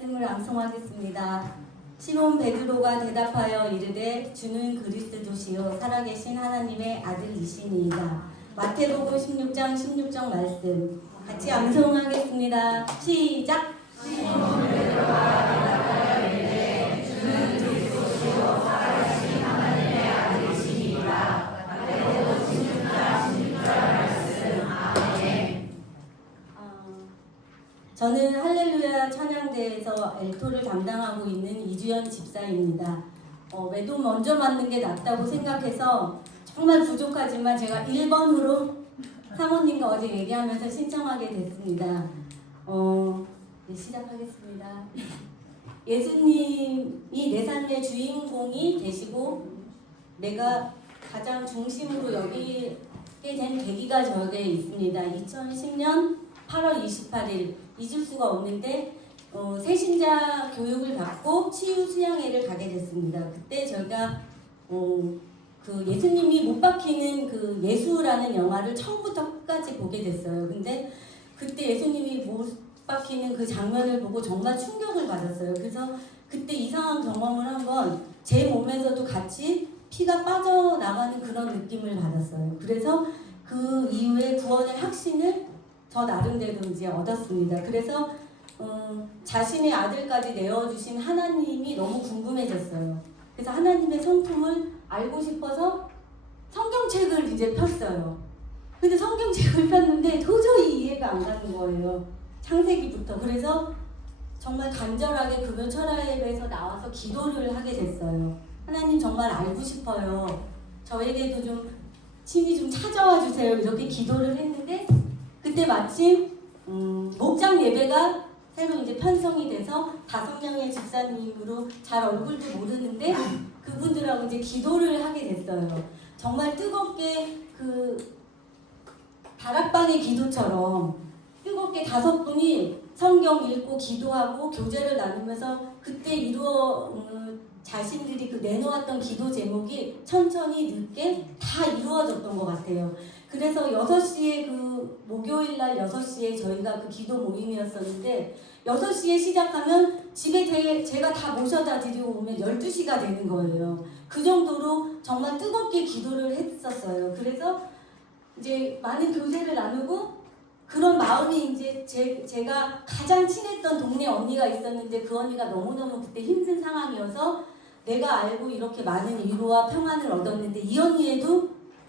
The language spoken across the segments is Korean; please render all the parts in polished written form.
말씀을 암송하겠습니다. 시몬 베드로가 대답하여 이르되 주는 그리스도시요 살아계신 하나님의 아들이시니이다. 마태복음 16장 16절 말씀 같이 암송하겠습니다. 시작! 시몬 베드로가 대답하여 이르되 주는 그리스도시요 살아계신 하나님의 아들이시니이다. 마태복음 16장 16절 말씀 아멘. 저는 할렐루야 찬양대에서 엘토를 담당하고 있는 이주연 집사입니다. 매도 먼저 맞는 게 낫다고 생각해서 정말 부족하지만 제가 1번으로 사모님과 어제 얘기하면서 신청하게 됐습니다. 네, 시작하겠습니다. 예수님이 내 삶의 주인공이 되시고 내가 가장 중심으로 여기게 된 계기가 저에게 있습니다. 2010년 8월 28일 잊을 수가 없는데 새신자 교육을 받고 치유 수양회를 가게 됐습니다. 그때 저희가 그 예수님이 못 박히는 그 예수라는 영화를 처음부터 끝까지 보게 됐어요. 근데 그때 예수님이 못 박히는 그 장면을 보고 정말 충격을 받았어요. 그래서 그때 이상한 경험을 한 건 제 몸에서도 같이 피가 빠져나가는 그런 느낌을 받았어요. 그래서 그 이후에 구원의 확신을 저 나름대로 이제 얻었습니다. 그래서 자신의 아들까지 내어주신 하나님이 너무 궁금해졌어요. 그래서 하나님의 성품을 알고 싶어서 성경책을 이제 폈어요. 근데 성경책을 폈는데 도저히 이해가 안 가는 거예요. 창세기부터. 그래서 정말 간절하게 금요 철학에서 나와서 기도를 하게 됐어요. 하나님 정말 알고 싶어요. 저에게도 좀 친히 좀 찾아와 주세요. 이렇게 기도를 했는데 그때 마침 목장 예배가 새로 이제 편성이 돼서 5명의 집사님으로 잘 얼굴도 모르는데 그분들하고 이제 기도를 하게 됐어요. 정말 뜨겁게 그 다락방의 기도처럼 뜨겁게 5분이 성경 읽고 기도하고 교제를 나누면서 그때 자신들이 그 내놓았던 기도 제목이 천천히 늦게 다 이루어졌던 것 같아요. 그래서 6시에 그 목요일날 6시에 저희가 그 기도 모임이었었는데 6시에 시작하면 집에 제가 다 모셔다 드리고 오면 12시가 되는 거예요. 그 정도로 정말 뜨겁게 기도를 했었어요. 그래서 이제 많은 교제를 나누고 그런 마음이 이제 제가 가장 친했던 동네 언니가 있었는데 그 언니가 너무너무 그때 힘든 상황이어서 내가 알고 이렇게 많은 위로와 평안을 얻었는데 이 언니에도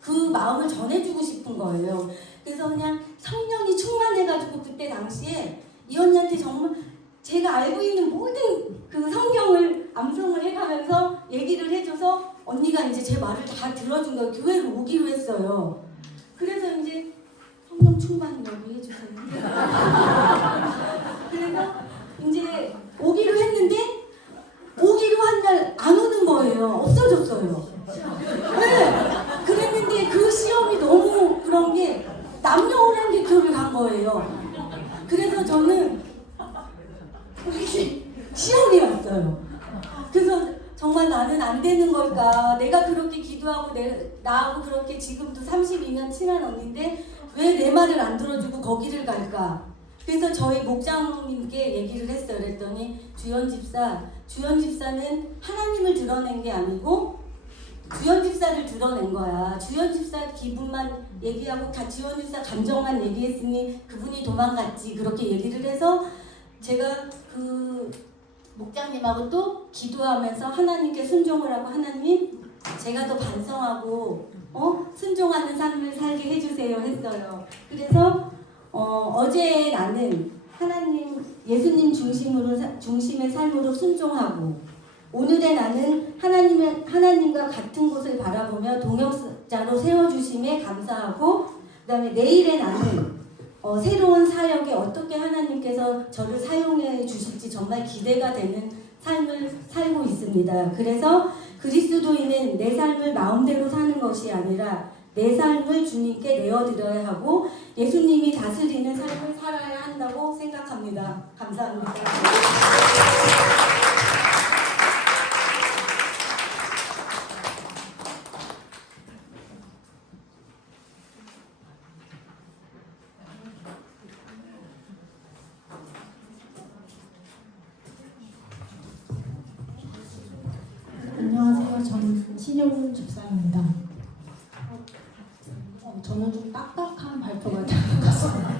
그 마음을 전해주고 싶은 거예요. 그래서 그냥 성령이 충만해가지고 그때 당시에 이 언니한테 정말 제가 알고 있는 모든 그 성경을 암송을 해가면서 얘기를 해줘서 언니가 이제 제 말을 다 들어준 거예요. 교회를 오기로 했어요. 그래서 이제 성령 충만 여기 해주세요. 그래서 이제 오기로 했는데 오기로 한 날 안 오는 거예요. 없어졌어요. 네. 그랬는데 그 시험이 너무 그런 게 남녀오랜 교회를 간 거예요. 그래서 저는 시험이 왔어요. 그래서 정말 나는 안 되는 걸까? 내가 그렇게 기도하고 나하고 그렇게 지금도 32년 친한 언니인데 왜 내 말을 안 들어주고 거기를 갈까? 그래서 저희 목장님께 얘기를 했어요. 그랬더니 주연 집사는 하나님을 드러낸 게 아니고 주연 집사를 드러낸 거야. 주연 집사 기분만 얘기하고 다 주연 집사 감정만 얘기했으니 그분이 도망갔지. 그렇게 얘기를 해서 제가 그 목장님하고 또 기도하면서 하나님께 순종을 하고 하나님 제가 더 반성하고 순종하는 삶을 살게 해주세요 했어요. 그래서 어제 나는 하나님 예수님 중심의 삶으로 순종하고 오늘의 나는 하나님과 같은 곳을 바라보며 동역자로 세워주심에 감사하고 그 다음에 내일의 나는 새로운 사역에 어떻게 하나님께서 저를 사용해 주실지 정말 기대가 되는 삶을 살고 있습니다. 그래서 그리스도인은 내 삶을 마음대로 사는 것이 아니라 내 삶을 주님께 내어드려야 하고 예수님이 다스리는 삶을 살아야 한다고 생각합니다. 감사합니다. 신영훈 집사입니다. 저는 좀 딱딱한 발표가 될 것 같습니다.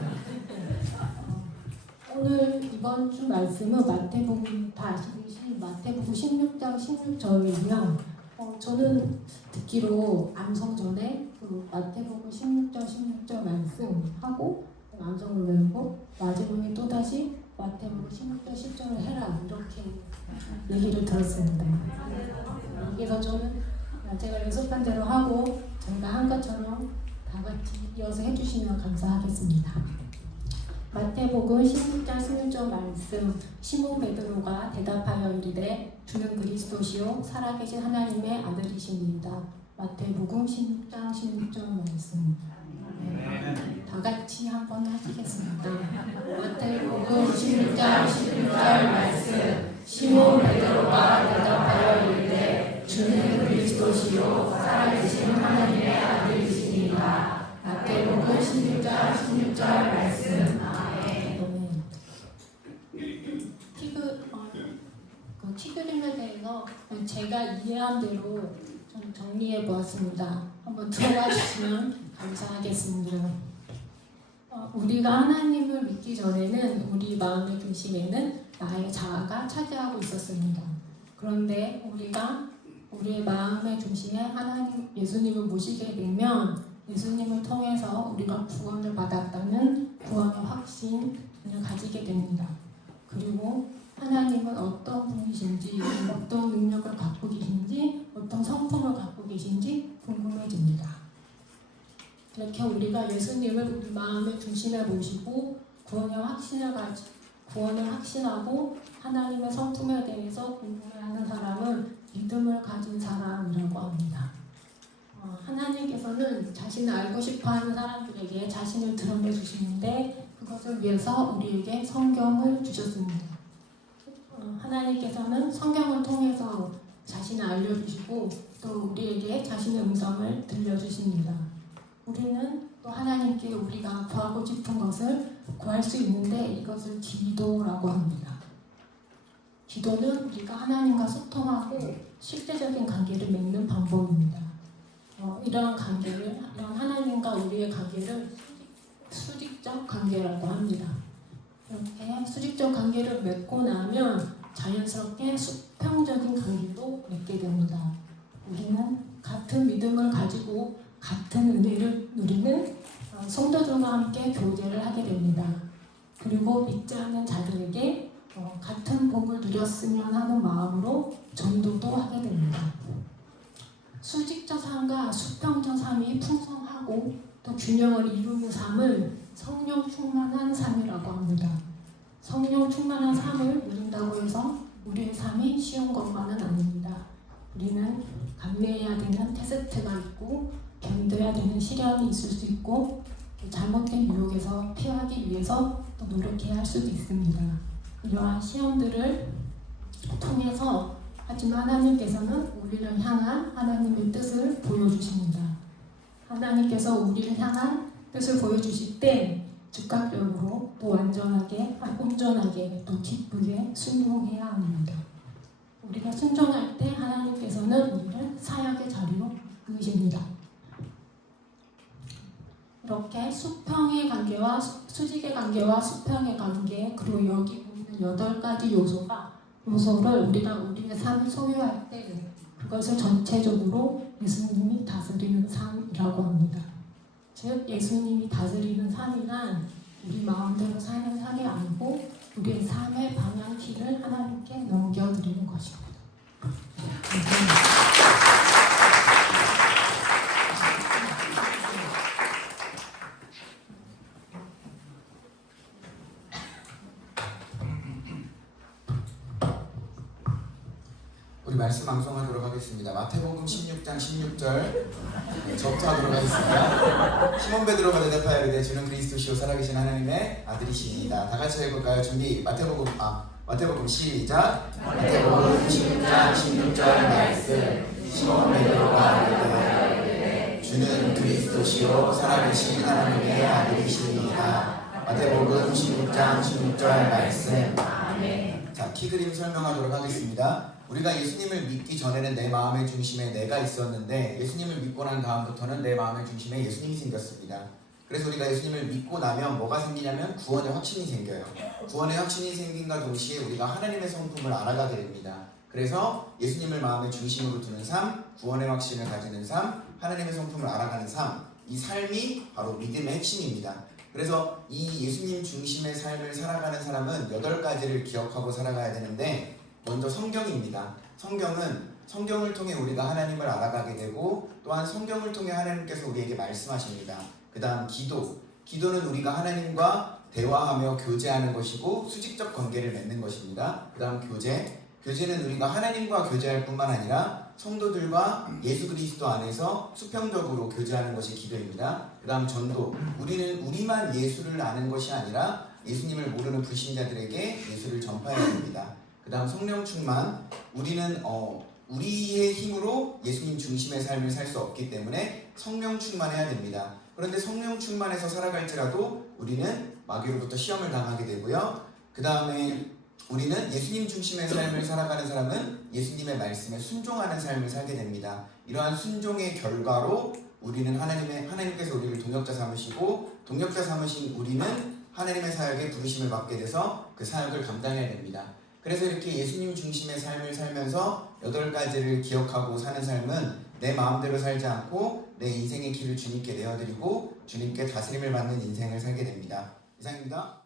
오늘 이번 주 말씀은 마태복음 다 아시듯이 마태복음 16장 16절이고요. 저는 듣기로 암송 전에 그 마태복음 16장 16절 말씀하고 암송을 외우고 마지막에 또다시 마태복음 16장 10절을 해라 이렇게 얘기를 들었습니다. 그래서 저는 제가 연습한 대로 하고 저희가 한 것처럼 다 같이 이어서 해주시면 감사하겠습니다. 마태복음 16장 16절 말씀. 시몬 베드로가 대답하여 이르되 주는 그리스도시요 살아계신 하나님의 아들이십니다. 마태복음 16장 16절 말씀. 다 같이 한번 하시겠습니다. 마태복음 16장 16절 말씀. 시몬 베드로가 대답하여 이르되 주는 그리스도시요 살아계신 하나님의 아들이십니다. 마태복음 16장 16절 말씀. 키그림에 대해서 제가 이해한 대로 좀 정리해 보았습니다. 한번 들어봐 주시면 감사하겠습니다. 우리가 하나님을 믿기 전에는 우리 마음의 중심에는 나의 자아가 차지하고 있었습니다. 그런데 우리가 우리의 마음의 중심에 하나님 예수님을 모시게 되면 예수님을 통해서 우리가 구원을 받았다는 구원의 확신을 가지게 됩니다. 그리고 하나님은 어떤 분이신지, 어떤 능력을 갖고 계신지, 어떤 성품을 갖고 계신지 궁금해집니다. 이렇게 우리가 예수님을 우리 마음의 중심에 모시고 구원을 확신하고 하나님의 성품에 대해서 궁금해하는 사람은 믿음을 가진 사람이라고 합니다. 하나님께서는 자신을 알고 싶어하는 사람들에게 자신을 드러내 주시는데 그것을 위해서 우리에게 성경을 주셨습니다. 하나님께서는 성경을 통해서 자신을 알려주시고 또 우리에게 자신의 음성을 들려주십니다. 우리는 또 하나님께 우리가 구하고 싶은 것을 구할 수 있는데 이것을 기도라고 합니다. 기도는 우리가 하나님과 소통하고 실제적인 관계를 맺는 방법입니다. 이런 하나님과 우리의 관계를 수직적 관계라고 합니다. 이렇게 수직적 관계를 맺고 나면 자연스럽게 수평적인 관계도 맺게 됩니다. 우리는 같은 믿음을 가지고 같은 은혜를 누리는 성도들과 함께 교제를 하게 됩니다. 그리고 믿지 않는 자들에게 같은 복을 누렸으면 하는 마음으로 전도도 하게 됩니다. 수직적 삶과 수평적 삶이 풍성하고 또 균형을 이루는 삶을 성령 충만한 삶이라고 합니다. 성령 충만한 삶을 누린다고 해서 우리의 삶이 쉬운 것만은 아닙니다. 우리는 감내해야 되는 테스트가 있고 견뎌야 되는 시련이 있을 수 있고 잘못된 유혹에서 피하기 위해서 또 노력해야 할 수도 있습니다. 이러한 시험들을 통해서 하지만 하나님께서는 우리를 향한 하나님의 뜻을 보여주십니다. 하나님께서 우리를 향한 뜻을 보여주실 때 즉각적으로 또 완전하게, 온전하게 또 기쁘게 순종해야 합니다. 우리가 순종할 때 하나님께서는 우리를 사역의 자리로 이끄십니다. 이렇게 수평의 관계와 수직의 관계와 수평의 관계 그리고 여기 보이는 8가지 요소를 우리가 우리의 삶을 소유할 때 그것을 전체적으로 예수님이 다스리는 삶이라고 합니다. 즉 예수님이 다스리는 삶이란 우리 마음대로 사는 삶이 아니고 우리의 삶의 방향키를 하나님께 넘겨드리는 것입니다. 우리 말씀 방송하도록 하겠습니다. 마태복음 16장 16절 접수하도록 하겠습니다. 시몬 베드로가 대답하여 이르되 주는 그리스도시요 살아계신 하나님의 아들이시니이다. 다 같이 해볼까요? 준비. 마태복음 시작. 마태복음 16장 16절 말씀. 시몬 베드로가 이르되 주는 그리스도시요 살아계신 하나님의 아들이시니이다. 마태복음 16장 16절 말씀. 자, 키 그림 설명하도록 하겠습니다. 우리가 예수님을 믿기 전에는 내 마음의 중심에 내가 있었는데 예수님을 믿고 난 다음부터는 내 마음의 중심에 예수님이 생겼습니다. 그래서 우리가 예수님을 믿고 나면 뭐가 생기냐면 구원의 확신이 생겨요. 구원의 확신이 생긴과 동시에 우리가 하나님의 성품을 알아가게 됩니다. 그래서 예수님을 마음의 중심으로 두는 삶, 구원의 확신을 가지는 삶, 하나님의 성품을 알아가는 삶, 이 삶이 바로 믿음의 핵심입니다. 그래서 이 예수님 중심의 삶을 살아가는 사람은 8가지를 기억하고 살아가야 되는데 먼저 성경입니다. 성경을 통해 우리가 하나님을 알아가게 되고 또한 성경을 통해 하나님께서 우리에게 말씀하십니다. 그 다음 기도는 우리가 하나님과 대화하며 교제하는 것이고 수직적 관계를 맺는 것입니다. 그 다음 교제는 우리가 하나님과 교제할 뿐만 아니라 성도들과 예수 그리스도 안에서 수평적으로 교제하는 것이 기도입니다. 그 다음 전도, 우리는 우리만 예수를 아는 것이 아니라 예수님을 모르는 불신자들에게 예수를 전파해야 됩니다. 그 다음 성령 충만, 우리는 우리의 힘으로 예수님 중심의 삶을 살 수 없기 때문에 성령 충만해야 됩니다. 그런데 성령 충만해서 살아갈지라도 우리는 마귀로부터 시험을 당하게 되고요. 그 다음에 우리는 예수님 중심의 삶을 살아가는 사람은 예수님의 말씀에 순종하는 삶을 살게 됩니다. 이러한 순종의 결과로 우리는 하나님께서 우리를 동역자 삼으시고 동역자 삼으신 우리는 하나님의 사역에 부르심을 받게 돼서 그 사역을 감당해야 됩니다. 그래서 이렇게 예수님 중심의 삶을 살면서 8가지를 기억하고 사는 삶은 내 마음대로 살지 않고 내 인생의 길을 주님께 내어드리고 주님께 다스림을 받는 인생을 살게 됩니다. 이상입니다.